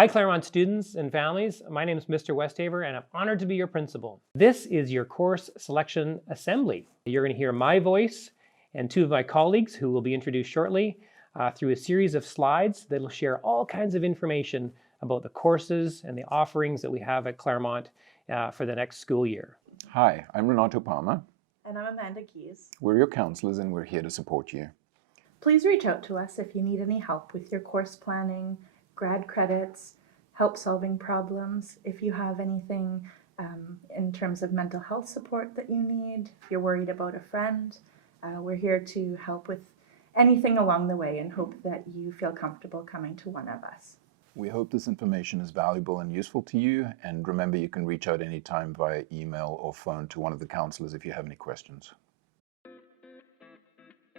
Hi, Claremont students and families. My name is Mr. Westhaver, and I'm honored to be your principal. This is your course selection assembly. You're going to hear my voice and two of my colleagues, who will be introduced shortly, through a series of slides that will share all kinds of information about the courses and the offerings that we have at Claremont for the next school year. Hi, I'm Renato Palma. And I'm Amanda Keys. We're your counselors and we're here to support you. Please reach out to us if you need any help with your course planning, grad credits, help solving problems. If you have anything in terms of mental health support that you need, if you're worried about a friend, we're here to help with anything along the way and hope that you feel comfortable coming to one of us. We hope this information is valuable and useful to you, and remember you can reach out anytime via email or phone to one of the counselors if you have any questions.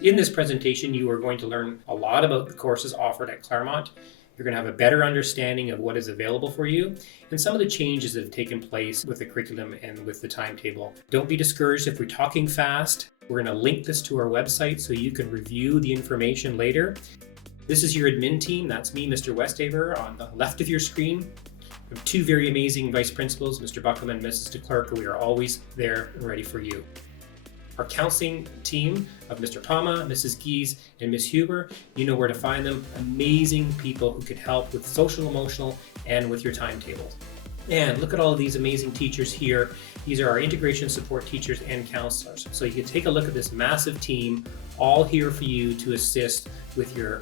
In this presentation, you are going to learn a lot about the courses offered at Claremont. You're going to have a better understanding of what is available for you and some of the changes that have taken place with the curriculum and with the timetable. Don't be discouraged if we're talking fast. We're going to link this to our website so you can review the information later. This is your admin team. That's me, Mr. Westhaver, on the left of your screen. We have two very amazing vice principals, Mr. Buckham and Mrs. DeClerc. We are always there and ready for you. Our counseling team of Mr. Palma, Mrs. Gies, and Ms. Huber, you know where to find them. Amazing people who could help with social, emotional, and with your timetables. And look at all of these amazing teachers here. These are our integration support teachers and counselors. So you can take a look at this massive team, all here for you to assist with your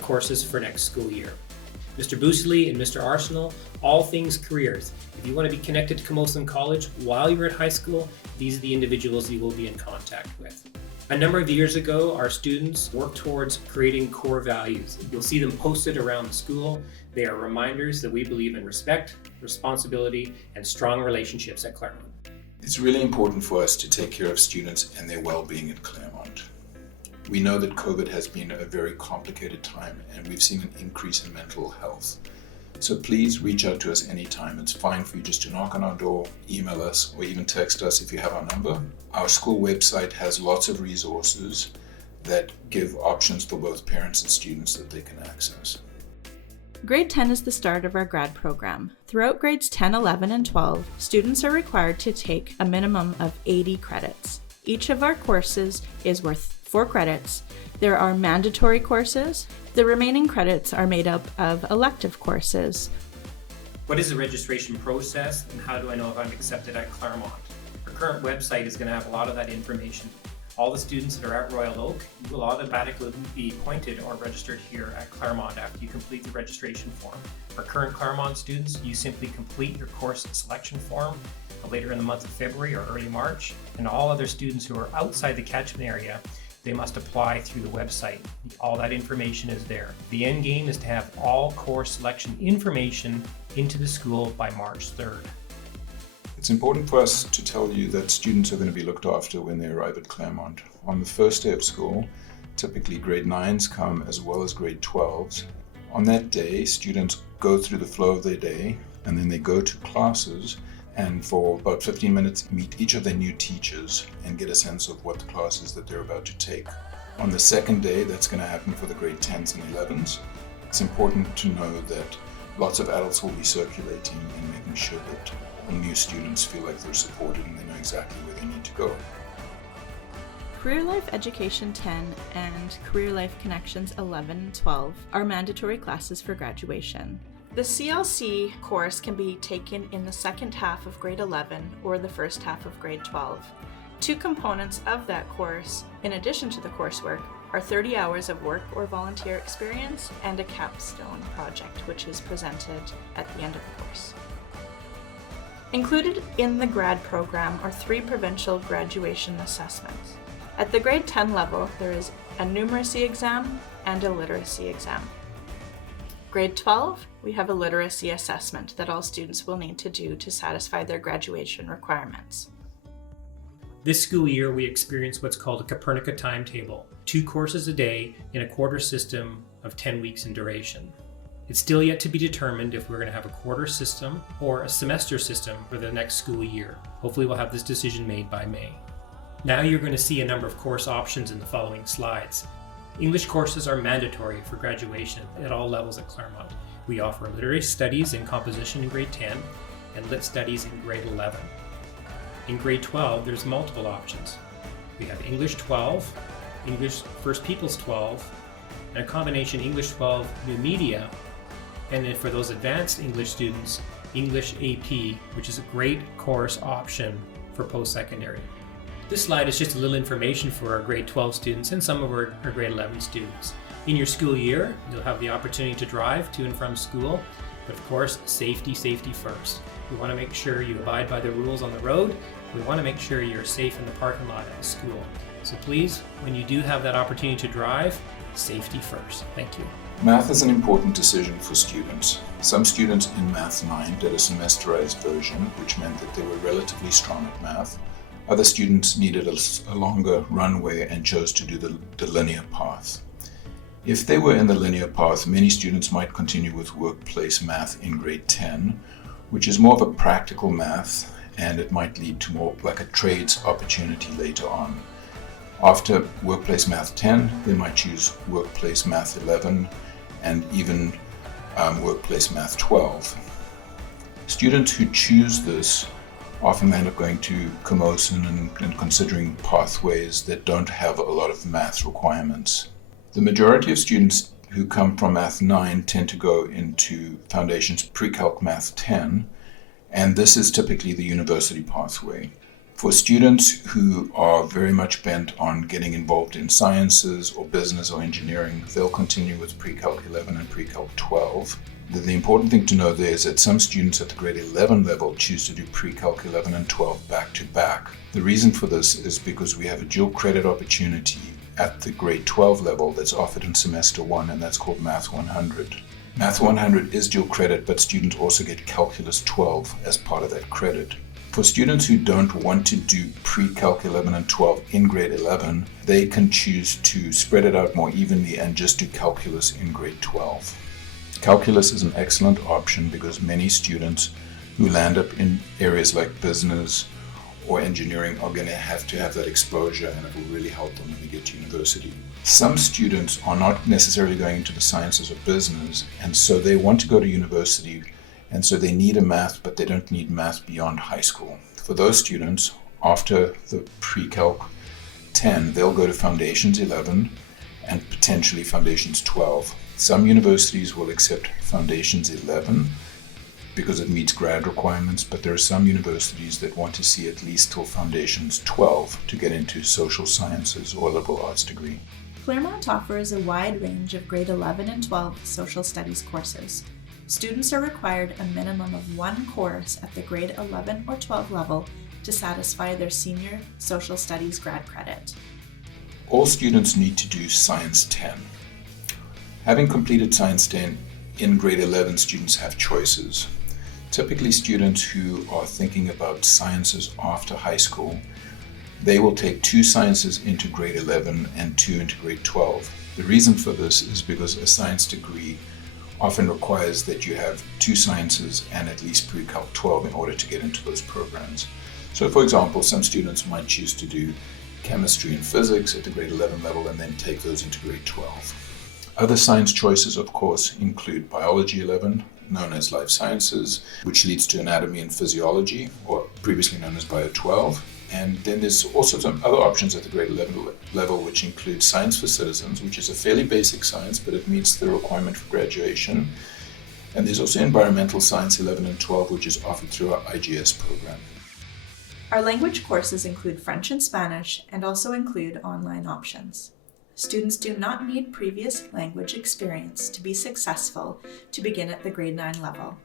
courses for next school year. Mr. Boosley and Mr. Arsenal, all things careers. If you want to be connected to Camosun College while you're at high school, these are the individuals you will be in contact with. A number of years ago, our students worked towards creating core values. You'll see them posted around the school. They are reminders that we believe in respect, responsibility, and strong relationships at Claremont. It's really important for us to take care of students and their well-being at Claremont. We know that COVID has been a very complicated time and we've seen an increase in mental health. So please reach out to us anytime. It's fine for you just to knock on our door, email us, or even text us if you have our number. Our school website has lots of resources that give options for both parents and students that they can access. Grade 10 is the start of our grad program. Throughout grades 10, 11, and 12, students are required to take a minimum of 80 credits. Each of our courses is worth 4 credits. There are mandatory courses. The remaining credits are made up of elective courses. What is the registration process and how do I know if I'm accepted at Claremont? Our current website is going to have a lot of that information. All the students that are at Royal Oak will automatically be appointed or registered here at Claremont after you complete the registration form. For current Claremont students, you simply complete your course selection form later in the month of February or early March, and all other students who are outside the catchment area, they must apply through the website. All that information is there. The end game is to have all course selection information into the school by March 3rd. It's important for us to tell you that students are going to be looked after when they arrive at Claremont. On the first day of school, typically grade 9s come as well as grade 12s. On that day, students go through the flow of their day and then they go to classes and for about 15 minutes meet each of their new teachers and get a sense of what the classes that they're about to take. On the second day, that's going to happen for the grade 10s and 11s. It's important to know that lots of adults will be circulating and making sure that the new students feel like they're supported and they know exactly where they need to go. Career Life Education 10 and Career Life Connections 11 and 12 are mandatory classes for graduation. The CLC course can be taken in the second half of grade 11 or the first half of grade 12. 2 components of that course, in addition to the coursework, are 30 hours of work or volunteer experience and a capstone project, which is presented at the end of the course. Included in the grad program are 3 provincial graduation assessments. At the grade 10 level, there is a numeracy exam and a literacy exam. Grade 12, we have a literacy assessment that all students will need to do to satisfy their graduation requirements. This school year, we experience what's called a Copernica timetable, 2 courses a day in a quarter system of 10 weeks in duration. It's still yet to be determined if we're going to have a quarter system or a semester system for the next school year. Hopefully we'll have this decision made by May. Now you're going to see a number of course options in the following slides. English courses are mandatory for graduation at all levels at Claremont. We offer literary studies and composition in grade 10 and lit studies in grade 11. In grade 12, there's multiple options. We have English 12, English First Peoples 12, and a combination English 12 New Media, and then for those advanced English students, English AP, which is a great course option for post-secondary. This slide is just a little information for our grade 12 students and some of our grade 11 students. In your school year, you'll have the opportunity to drive to and from school, but of course, safety first. We want to make sure you abide by the rules on the road. We want to make sure you're safe in the parking lot at the school. So please, when you do have that opportunity to drive, safety first. Thank you. Math is an important decision for students. Some students in Math 9 did a semesterized version, which meant that they were relatively strong at math. Other students needed a longer runway and chose to do the linear path. If they were in the linear path, many students might continue with workplace math in grade 10, which is more of a practical math, and it might lead to more like a trades opportunity later on. After workplace math 10, they might choose workplace math 11 and even workplace math 12. Students who choose this often end up going to Camosun and considering pathways that don't have a lot of math requirements. The majority of students who come from Math 9 tend to go into Foundations Pre-Calc Math 10, and this is typically the university pathway. For students who are very much bent on getting involved in sciences or business or engineering, they'll continue with Pre-Calc 11 and Pre-Calc 12. The important thing to know there is that some students at the grade 11 level choose to do Pre-Calc 11 and 12 back to back. The reason for this is because we have a dual credit opportunity at the grade 12 level that's offered in semester 1, and that's called Math 100. Math 100 is dual credit, but students also get Calculus 12 as part of that credit. For students who don't want to do Pre-Calc 11 and 12 in grade 11, they can choose to spread it out more evenly and just do Calculus in grade 12. Calculus is an excellent option because many students who land up in areas like business or engineering are going to have that exposure, and it will really help them when they get to university. Some students are not necessarily going into the sciences or business, and so they want to go to university, and so they need a math, but they don't need math beyond high school. For those students, after the Pre-Calc 10, they'll go to Foundations 11 and potentially Foundations 12. Some universities will accept Foundations 11 because it meets grad requirements, but there are some universities that want to see at least till Foundations 12 to get into social sciences or liberal arts degree. Claremont offers a wide range of grade 11 and 12 social studies courses. Students are required a minimum of one course at the grade 11 or 12 level to satisfy their senior social studies grad credit. All students need to do Science 10. Having completed Science 10, in grade 11 students have choices. Typically students who are thinking about sciences after high school, they will take 2 sciences into grade 11 and 2 into grade 12. The reason for this is because a science degree often requires that you have 2 sciences and at least Pre-Calc 12 in order to get into those programs. So for example, some students might choose to do chemistry and physics at the grade 11 level and then take those into grade 12. Other science choices, of course, include biology 11, known as life sciences, which leads to anatomy and physiology, or previously known as bio 12. And then there's also some other options at the grade 11 level, which include science for citizens, which is a fairly basic science, but it meets the requirement for graduation. And there's also environmental science 11 and 12, which is offered through our IGS program. Our language courses include French and Spanish and also include online options. Students do not need previous language experience to be successful to begin at the grade 9 level.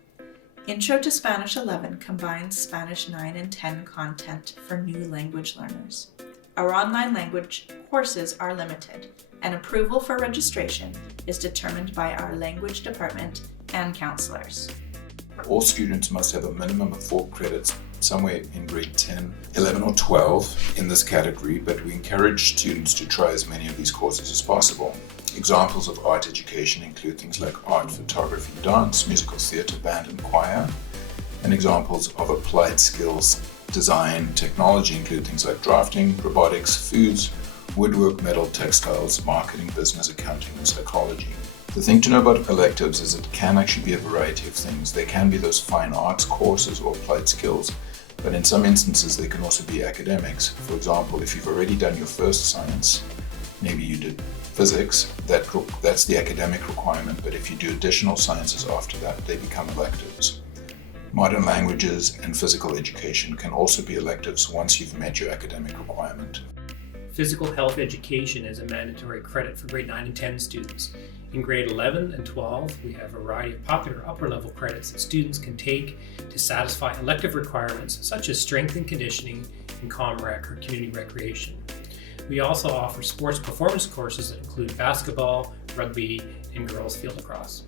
Intro to Spanish 11 combines Spanish 9 and 10 content for new language learners. Our online language courses are limited, and approval for registration is determined by our language department and counselors. All students must have a minimum of 4 credits somewhere in grade 10, 11 or 12 in this category, but we encourage students to try as many of these courses as possible. Examples of art education include things like art, photography, dance, musical theatre, band and choir. And examples of applied skills, design, technology include things like drafting, robotics, foods, woodwork, metal, textiles, marketing, business, accounting and psychology. The thing to know about electives is it can actually be a variety of things. They can be those fine arts courses or applied skills, but in some instances they can also be academics. For example, if you've already done your first science, maybe you did physics, that's the academic requirement, but if you do additional sciences after that, they become electives. Modern languages and physical education can also be electives once you've met your academic requirement. Physical health education is a mandatory credit for grade 9 and 10 students. In grade 11 and 12, we have a variety of popular upper level credits that students can take to satisfy elective requirements such as strength and conditioning and ComRec or community recreation. We also offer sports performance courses that include basketball, rugby, and girls field lacrosse.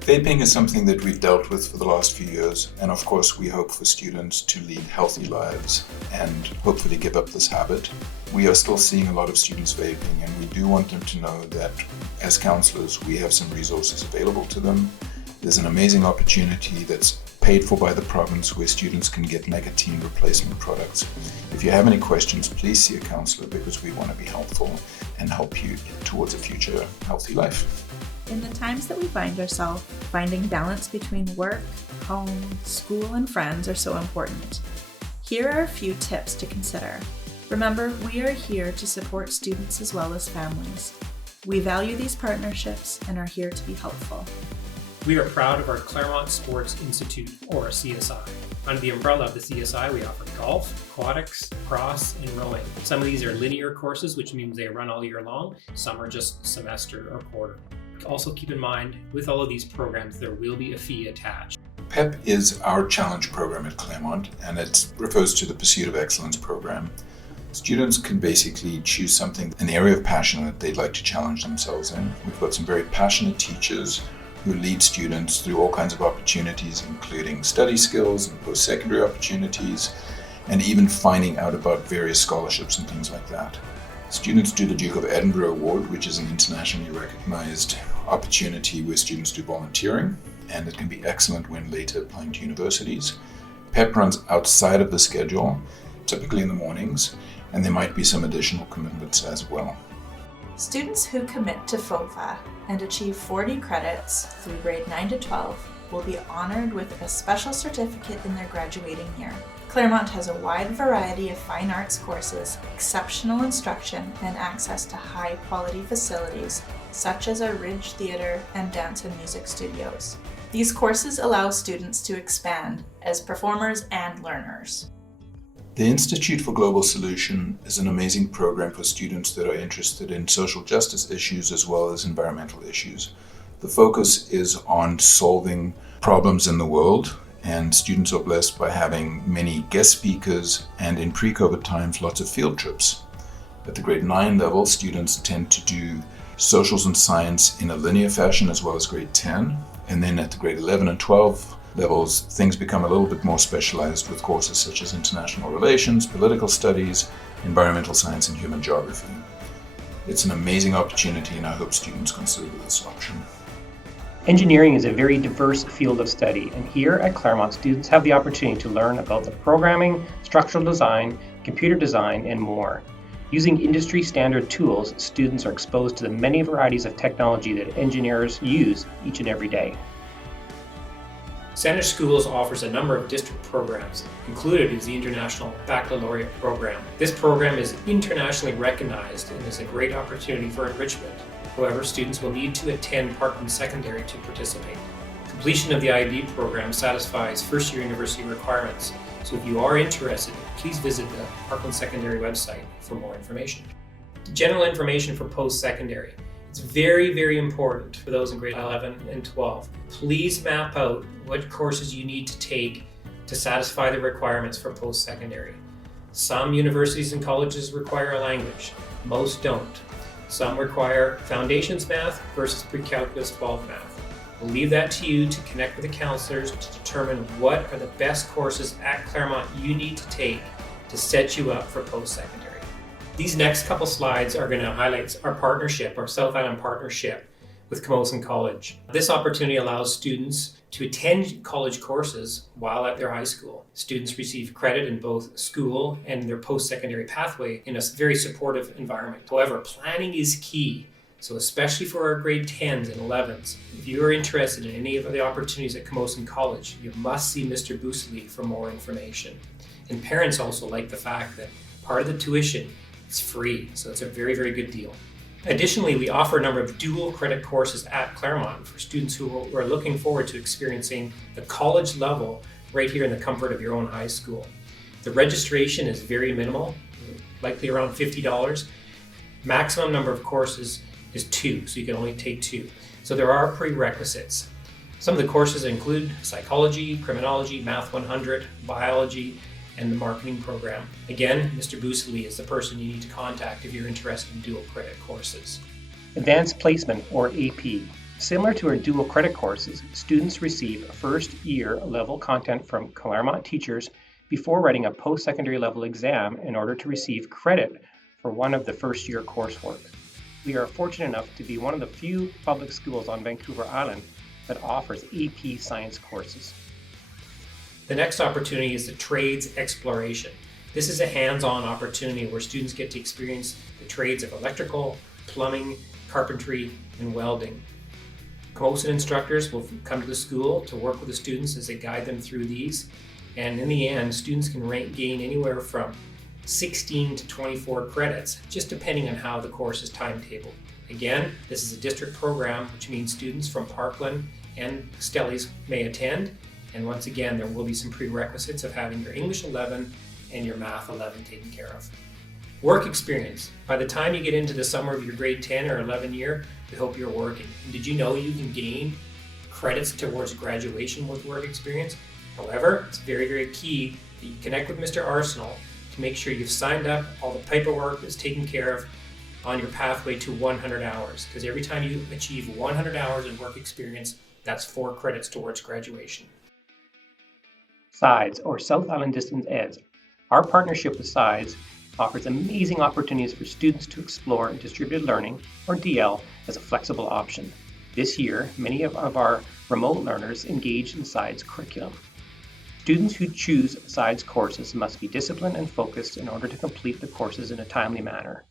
Vaping is something that we've dealt with for the last few years, and of course we hope for students to lead healthy lives and hopefully give up this habit. We are still seeing a lot of students vaping, and we do want them to know that as counselors we have some resources available to them. There's an amazing opportunity that's paid for by the province where students can get nicotine replacement products. If you have any questions, please see a counselor because we want to be helpful and help you towards a future healthy life. In the times that we find ourselves, finding balance between work, home, school, and friends are so important. Here are a few tips to consider. Remember, we are here to support students as well as families. We value these partnerships and are here to be helpful. We are proud of our Claremont Sports Institute, or CSI. Under the umbrella of the CSI, we offer golf, aquatics, cross, and rowing. Some of these are linear courses, which means they run all year long. Some are just semester or quarter. Also keep in mind, with all of these programs, there will be a fee attached. PEP is our challenge program at Claremont, and it refers to the Pursuit of Excellence program. Students can basically choose something, an area of passion that they'd like to challenge themselves in. We've got some very passionate teachers who lead students through all kinds of opportunities, including study skills and post-secondary opportunities, and even finding out about various scholarships and things like that. Students do the Duke of Edinburgh Award, which is an internationally recognized opportunity where students do volunteering, and it can be excellent when later applying to universities. PEP runs outside of the schedule, typically in the mornings, and there might be some additional commitments as well. Students who commit to FOFA and achieve 40 credits through grade 9 to 12 will be honored with a special certificate in their graduating year. Claremont has a wide variety of fine arts courses, exceptional instruction, and access to high-quality facilities, such as our Ridge Theatre and Dance and Music Studios. These courses allow students to expand as performers and learners. The Institute for Global Solution is an amazing program for students that are interested in social justice issues as well as environmental issues. The focus is on solving problems in the world, and students are blessed by having many guest speakers and in pre-COVID times lots of field trips. At the grade 9 level, students tend to do socials and science in a linear fashion as well as grade 10, and then at the grade 11 and 12 levels, things become a little bit more specialized with courses such as international relations, political studies, environmental science, and human geography. It's an amazing opportunity, and I hope students consider this option. Engineering is a very diverse field of study, and here at Claremont, students have the opportunity to learn about the programming, structural design, computer design, and more. Using industry standard tools, students are exposed to the many varieties of technology that engineers use each and every day. Sandwich Schools offers a number of district programs. Included is the International Baccalaureate Program. This program is internationally recognized and is a great opportunity for enrichment. However, students will need to attend Parkland Secondary to participate. Completion of the IB program satisfies first-year university requirements, so if you are interested, please visit the Parkland Secondary website for more information. General information for post-secondary. It's very, very important for those in grade 11 and 12. Please map out what courses you need to take to satisfy the requirements for post-secondary. Some universities and colleges require a language, most don't. Some require foundations math versus pre-calculus 12 math. We'll leave that to you to connect with the counselors to determine what are the best courses at Claremont you need to take to set you up for post-secondary. These next couple slides are going to highlight our partnership, our South Island partnership with Camosun College. This opportunity allows students to attend college courses while at their high school. Students receive credit in both school and their post-secondary pathway in a very supportive environment. However, planning is key. So especially for our grade 10s and 11s, if you are interested in any of the opportunities at Camosun College, you must see Mr. Boosely for more information. And parents also like the fact that part of the tuition is free, so it's a very, very good deal. Additionally, we offer a number of dual credit courses at Claremont for students who are looking forward to experiencing the college level right here in the comfort of your own high school. The registration is very minimal, likely around $50. Maximum number of courses is 2, so you can only take 2. So there are prerequisites. Some of the courses include psychology, criminology, math 100, biology, and the marketing program. Again, Mr. Boosely is the person you need to contact if you're interested in dual credit courses. Advanced Placement, or AP. Similar to our dual credit courses, students receive first year level content from Claremont teachers before writing a post-secondary level exam in order to receive credit for one of the first year coursework. We are fortunate enough to be one of the few public schools on Vancouver Island that offers AP science courses. The next opportunity is the trades exploration. This is a hands-on opportunity where students get to experience the trades of electrical, plumbing, carpentry, and welding. Camosun instructors will come to the school to work with the students as they guide them through these. And in the end, students can gain anywhere from 16 to 24 credits, just depending on how the course is timetabled. Again, this is a district program, which means students from Parkland and Stellies may attend. And once again, there will be some prerequisites of having your English 11 and your Math 11 taken care of. Work experience. By the time you get into the summer of your grade 10 or 11 year, we hope you're working. And did you know you can gain credits towards graduation with work experience? However, it's very, very key that you connect with Mr. Arsenal to make sure you've signed up, all the paperwork is taken care of on your pathway to 100 hours. Because every time you achieve 100 hours in work experience, that's 4 credits towards graduation. SIDES, or South Island Distance Eds. Our partnership with SIDES offers amazing opportunities for students to explore distributed learning, or DL, as a flexible option. This year, many of our remote learners engaged in SIDES curriculum. Students who choose SIDES courses must be disciplined and focused in order to complete the courses in a timely manner.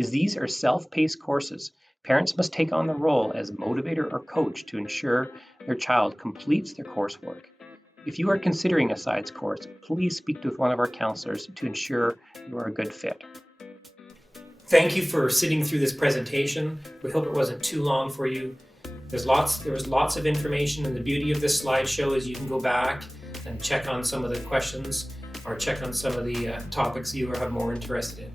As these are self-paced courses, parents must take on the role as motivator or coach to ensure their child completes their coursework. If you are considering a SIDES course, please speak with one of our counselors to ensure you are a good fit. Thank you for sitting through this presentation. We hope it wasn't too long for you. There was lots of information, and the beauty of this slideshow is you can go back and check on some of the questions or check on some of the topics you are more interested in.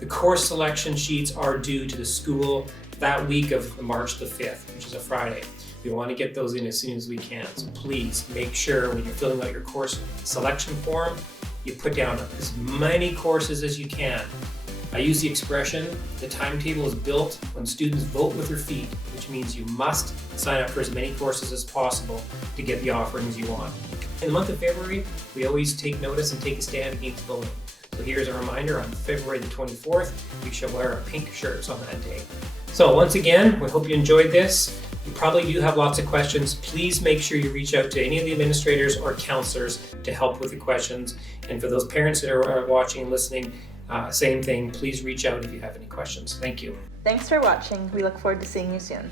The course selection sheets are due to the school that week of March the 5th, which is a Friday. We want to get those in as soon as we can. So please make sure when you're filling out your course selection form, you put down as many courses as you can. I use the expression, the timetable is built when students vote with their feet, which means you must sign up for as many courses as possible to get the offerings you want. In the month of February, we always take notice and take a stand against voting. So here's a reminder, on February the 24th, we shall wear our pink shirts on that day. So once again, we hope you enjoyed this. You probably do have lots of questions. Please make sure you reach out to any of the administrators or counselors to help with the questions. And for those parents that are watching and listening, same thing, please reach out if you have any questions. Thank you. Thanks for watching. We look forward to seeing you soon.